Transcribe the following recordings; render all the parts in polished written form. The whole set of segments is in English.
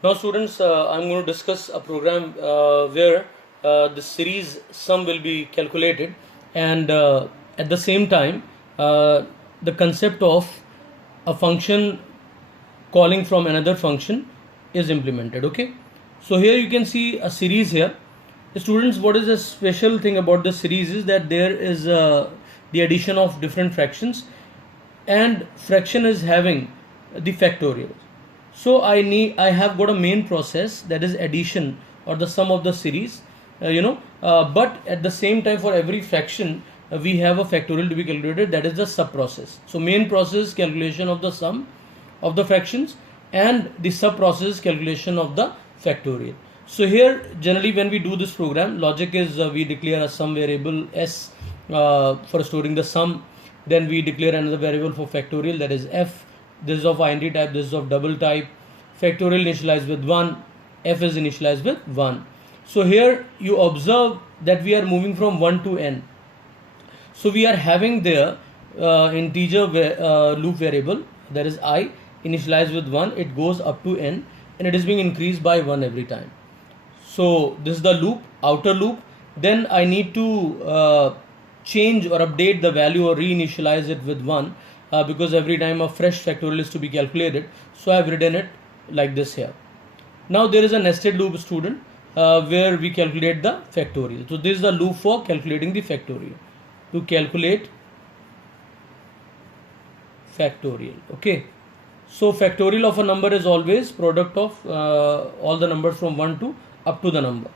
Now, students, I'm going to discuss a program where the series sum will be calculated, and at the same time, the concept of a function calling from another function is implemented. Okay, so here you can see a series here. Students, what is the special thing about the series is that there is the addition of different fractions, and fraction is having the factorial. So I have got a main process, that is addition or the sum of the series, but at the same time for every fraction we have a factorial to be calculated, that is the sub process. So main process calculation of the sum of the fractions, and the sub process calculation of the factorial. So here generally when we do this program, logic is we declare a sum variable s for storing the sum, then we declare another variable for factorial, that is f. This is of int type, this is of double type. Factorial initialized with 1, f is initialized with 1. So here you observe that we are moving from 1 to n. So we are having there integer loop variable, that is I, initialized with 1, it goes up to n, and it is being increased by 1 every time. So this is the loop, outer loop. Then I need to change or update the value or reinitialize it with 1 because every time a fresh factorial is to be calculated. So I have written it like this here. Now there is a nested loop, student, where we calculate the factorial. So this is the loop for calculating the factorial. To calculate factorial. Okay. So factorial of a number is always product of all the numbers from 1 to up to the number.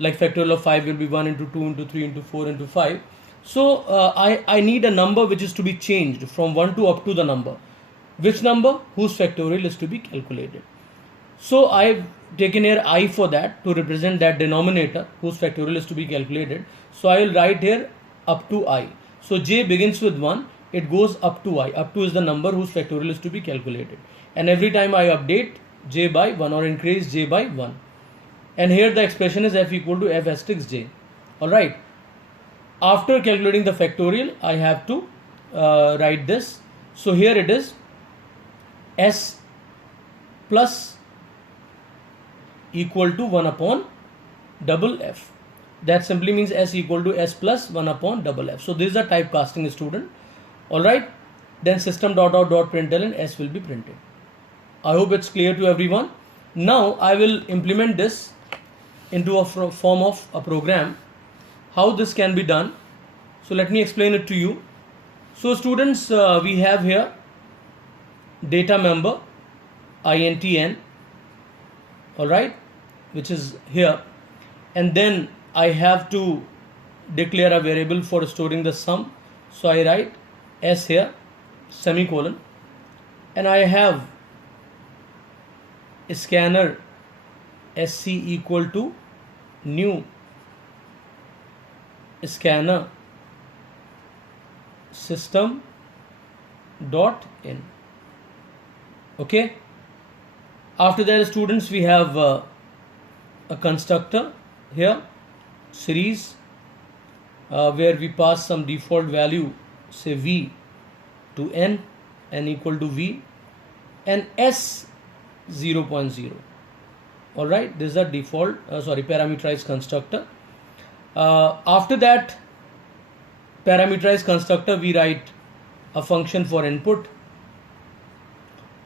Like factorial of 5 will be 1 into 2 into 3 into 4 into 5. So I need a number which is to be changed from 1 to up to the number. Which number? Whose factorial is to be calculated. So I've taken here I for that to represent that denominator whose factorial is to be calculated. So I will write here up to I. So j begins with 1, it goes up to I. Up to is the number whose factorial is to be calculated. And every time I update j by 1 or increase j by 1. And here the expression is f equal to f asterisk j. Alright. After calculating the factorial, I have to write this. So here it is s plus equal to 1 upon double f. That simply means s equal to s plus 1 upon double f. So this is a typecasting, student. Alright. Then system.out.println s will be printed. I hope it's clear to everyone. Now I will implement this into a form of a program. How this can be done? So let me explain it to you. So students, we have here data member intn, alright, which is here, and then I have to declare a variable for storing the sum. So I write s here, semicolon, and I have scanner sc equal to new scanner system dot in. Okay. After that, students, we have a constructor here, series, where we pass some default value, say v to n equal to v, and s 0.0. All right, this is a default parameterized constructor. After that parameterized constructor, we write a function for input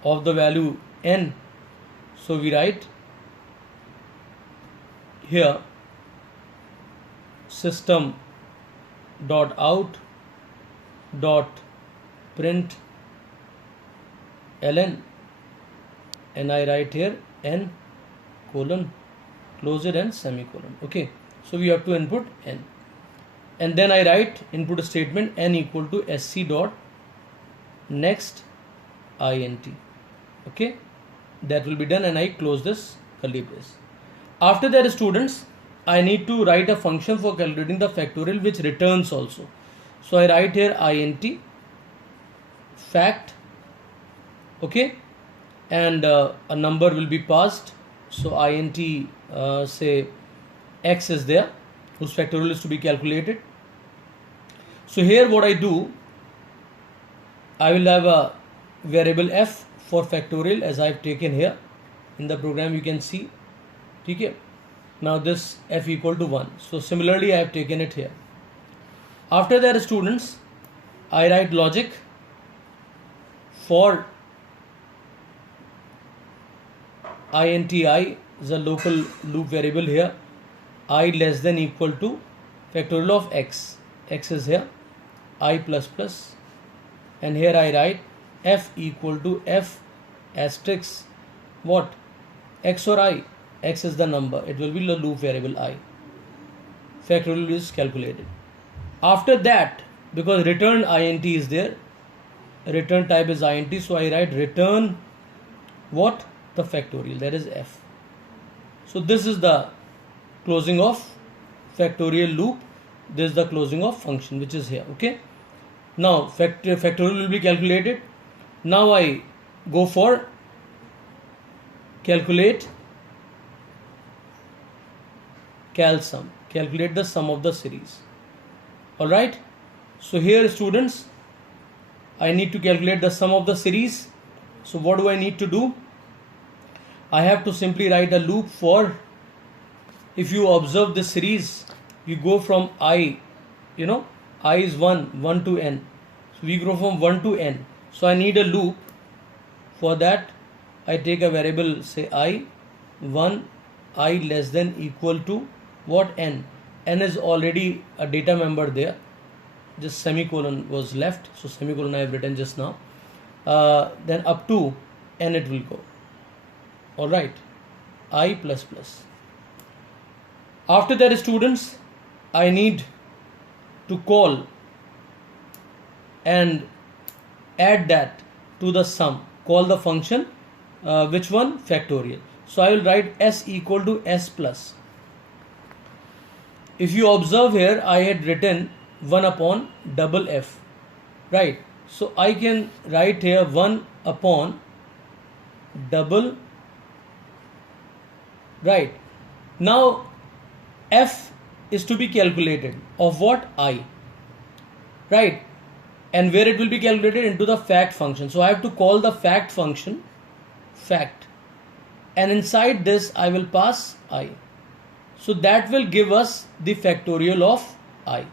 of the value n. So we write here system dot out dot print ln, and I write here n colon, close it and semicolon. Okay, so we have to input n, and then I write input statement n equal to sc dot next int. Okay, that will be done, and I close this curly brace. After that, students, I need to write a function for calculating the factorial which returns also. So I write here int fact, okay, and a number will be passed. So int say x is there whose factorial is to be calculated. So here what I do, I will have a variable f for factorial as I have taken here, in the program you can see. Okay. Now this f equal to 1. So similarly I have taken it here. After that, students, I write logic for inti is a local loop variable here, I less than equal to factorial of x. X is here, I plus plus, and here I write f equal to f asterisk what? X or I? X is the number, it will be the loop variable I. Factorial is calculated. After that, because return int is there, return type is int, so I write return what? The factorial, that is f. So this is the closing of factorial loop, this is the closing of function which is here. Okay, now factorial will be calculated. Now I go for calculate cal sum, calculate the sum of the series. Alright, so here students, I need to calculate the sum of the series. So what do I need to do? I have to simply write a loop for, if you observe this series, you go from I, I is 1 to n. So we go from 1 to n. So I need a loop. For that, I take a variable, say I, 1, I less than equal to what? N. N is already a data member there. Just semicolon was left. So semicolon I have written just now. Then up to n it will go. Alright, I plus plus. After that, students, I need to call and add that to the sum. Call the function, which one? Factorial. So I will write s equal to s plus. If you observe here, I had written 1 upon double f, right? So I can write here 1 upon double, right? Now f is to be calculated of what? I, right? And where it will be calculated? Into the fact function. So I have to call the fact function, fact, and inside this I will pass I. So that will give us the factorial of I.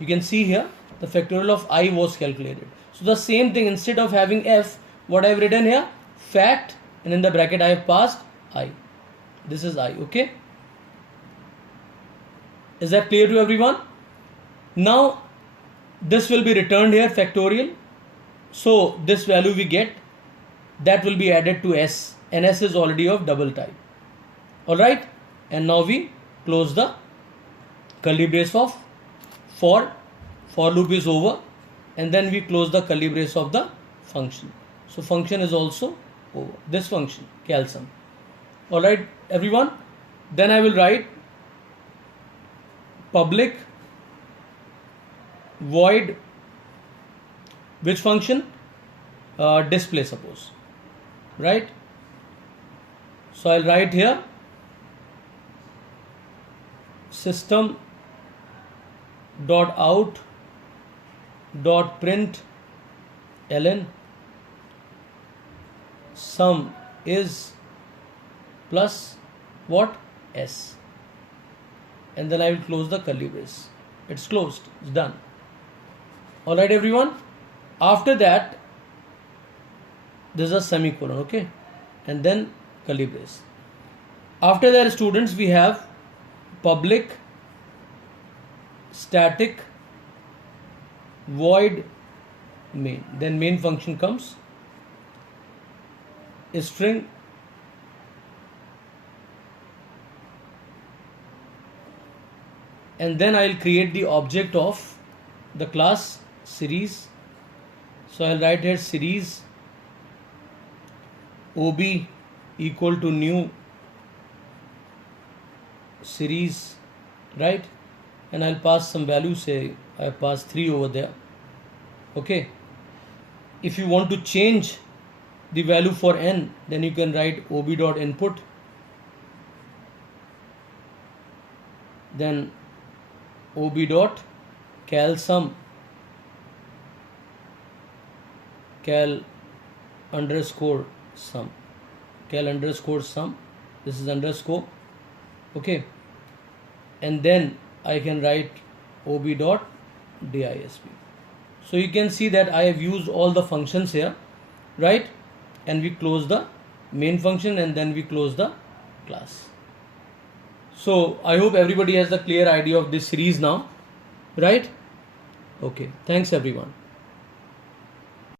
You can see here the factorial of I was calculated. So the same thing, instead of having f, what I have written here? Fact, and in the bracket I have passed I. This is I. Okay, is that clear to everyone? Now this will be returned here, factorial. So this value we get, that will be added to s, and s is already of double type. Alright, and now we close the curly brace of for loop is over, and then we close the curly brace of the function. So function is also over, this function cal sum. Alright everyone, then I will write public void which function? Display, suppose, right? So I'll write here system dot out dot print ln sum is plus what? S, and then I will close the curly brace. It's closed, it's done. Alright everyone, after that there's a semicolon, okay, and then curly brace. After that, students, we have public static void main, then main function comes, string and then I'll create the object of the class series. So I'll write here series ob equal to new series, right? And I'll pass some value, say I pass 3 over there. Okay, if you want to change the value for n, then you can write ob dot input, then ob dot cal sum, cal underscore sum, cal underscore sum, this is underscore, okay, and then I can write ob dot disp. So you can see that I have used all the functions here, right? And we close the main function and then we close the class. So I hope everybody has the clear idea of this series now, right? Okay, thanks everyone.